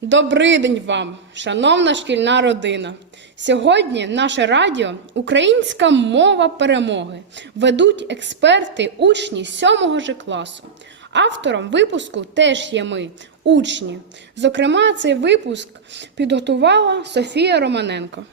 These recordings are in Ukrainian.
Добрий день вам, шановна шкільна родина. Сьогодні наше радіо Українська мова перемоги ведуть експерти, учні 7 ж класу. Автором випуску теж є ми, учні. Зокрема, цей випуск підготувала Софія Романенко.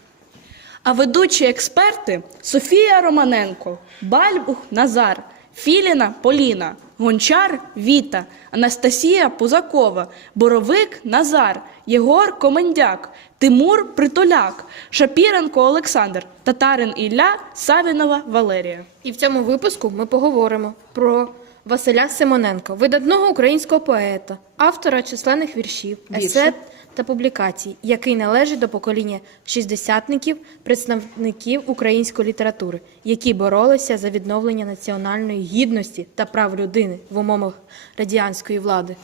А ведучі експерти Софія Романенко, Бальбух Назар, Філіна Поліна, Гончар Віта, Анастасія Пузакова, Боровик Назар, Єгор Комендяк, Тимур Притуляк, Шапіренко Олександр, Татарин Ілля, Савінова Валерія. І в цьому випуску ми поговоримо про Василя Симоненка, видатного українського поета, автора численних віршів, есе та публікацій, який належить до покоління шістдесятників, представників української літератури, які боролися за відновлення національної гідності та прав людини в умовах радянської влади.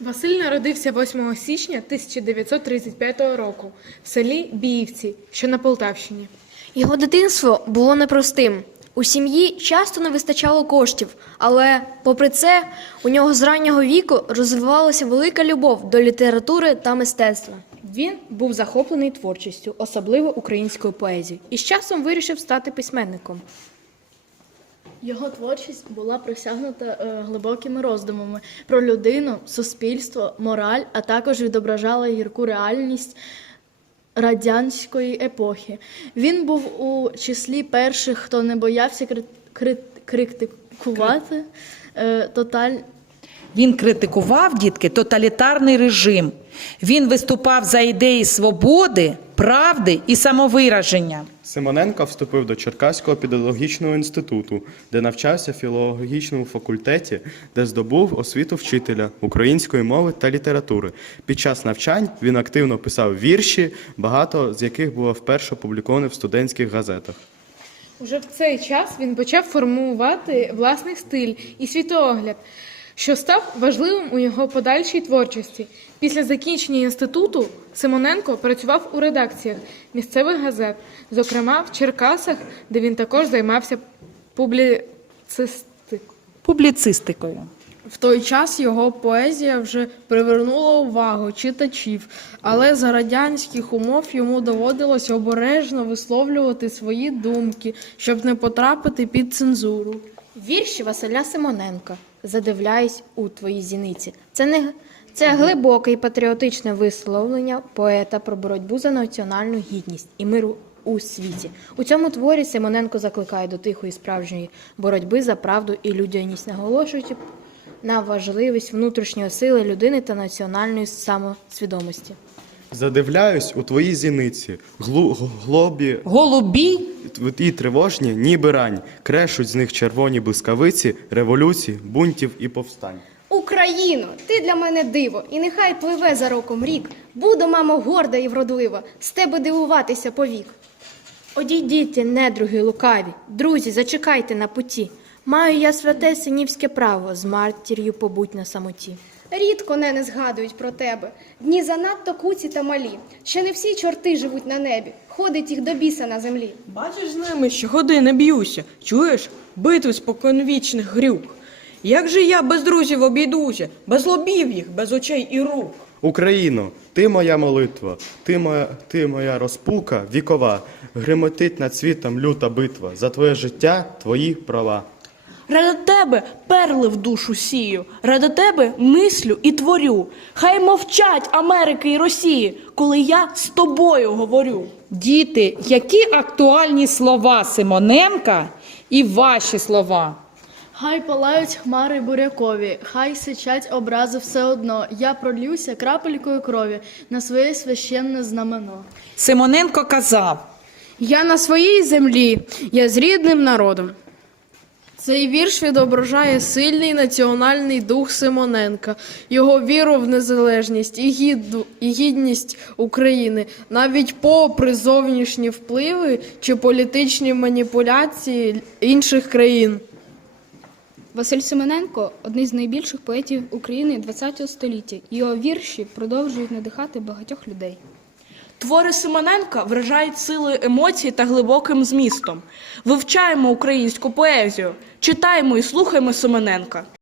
Василь народився 8 січня 1935 року в селі Біївці, що на Полтавщині. Його дитинство було непростим. У сім'ї часто не вистачало коштів, але, попри це, у нього з раннього віку розвивалася велика любов до літератури та мистецтва. Він був захоплений творчістю, особливо українською поезією, і з часом вирішив стати письменником. Його творчість була присягнута е, глибокими роздумами про людину, суспільство, мораль, а також відображала гірку реальність радянської епохи. Він був у числі перших, хто не боявся кри- кри- критикувати е, тоталь. Він критикував дітки тоталітарний режим. Він виступав за ідеї свободи, правди і самовираження. Симоненко вступив до Черкаського педагогічного інституту, де навчався в філологічному факультеті, де здобув освіту вчителя української мови та літератури. Під час навчань він активно писав вірші, багато з яких було вперше опубліковано в студентських газетах. Уже в цей час він почав формувати власний стиль і світогляд, що став важливим у його подальшій творчості. Після закінчення інституту Симоненко працював у редакціях місцевих газет, зокрема в Черкасах, де він також займався публіцистикою. Публіцистикою. В той час його поезія вже привернула увагу читачів, але за радянських умов йому доводилось обережно висловлювати свої думки, щоб не потрапити під цензуру. Вірші Василя Симоненка Задивляюсь у твої зіниці. Це не це глибоке і патріотичне висловлення поета про боротьбу за національну гідність і миру у світі. У цьому творі Симоненко закликає до тихої справжньої боротьби за правду і людяність, наголошуючи на важливість внутрішньої сили людини та національної самосвідомості. Задивляюсь у твої зіниці, глу, глобі Голубі і тривожні, ніби рань, крешуть з них червоні блискавиці, революцій, бунтів і повстань. Україно, ти для мене диво, і нехай пливе за роком рік. Буду, мамо, горда і вродлива, з тебе дивуватися повік. Одійдіть, недруги лукаві, друзі, зачекайте на путі. Маю я святе синівське право, з матір'ю побудь на самоті. Рідко не, не згадують про тебе. Дні занадто куці та малі. Ще не всі чорти живуть на небі, ходить їх до біса на землі. Бачиш з ними, що години б'юся. Чуєш? Битви споконвічних грюк. Як же я без друзів обійдуся, без лобів їх, без очей і рук? Україно, ти моя молитва, ти моя, ти моя розпука вікова, гримотить над світом люта битва, за твоє життя, твої права. Ради тебе перли в душу сію, ради тебе мислю і творю. Хай мовчать Америки і Росії, коли я з тобою говорю. діти, які актуальні слова Симоненка і ваші слова? Хай палають хмари бурякові, хай сичать образи все одно. Я пролюся крапелькою крові на своє священне знамено. Симоненко казав. Я на своїй землі, я з рідним народом. Цей вірш відображає сильний національний дух Симоненка, його віру в незалежність і, гідну, і гідність України, навіть попри зовнішні впливи чи політичні маніпуляції інших країн. Василь Семененко одний з найбільших поетів України ХХ століття. Його вірші продовжують надихати багатьох людей. Твори Симоненка вражають силою емоцій та глибоким змістом. Вивчаємо українську поезію, читаємо і слухаємо Симоненка.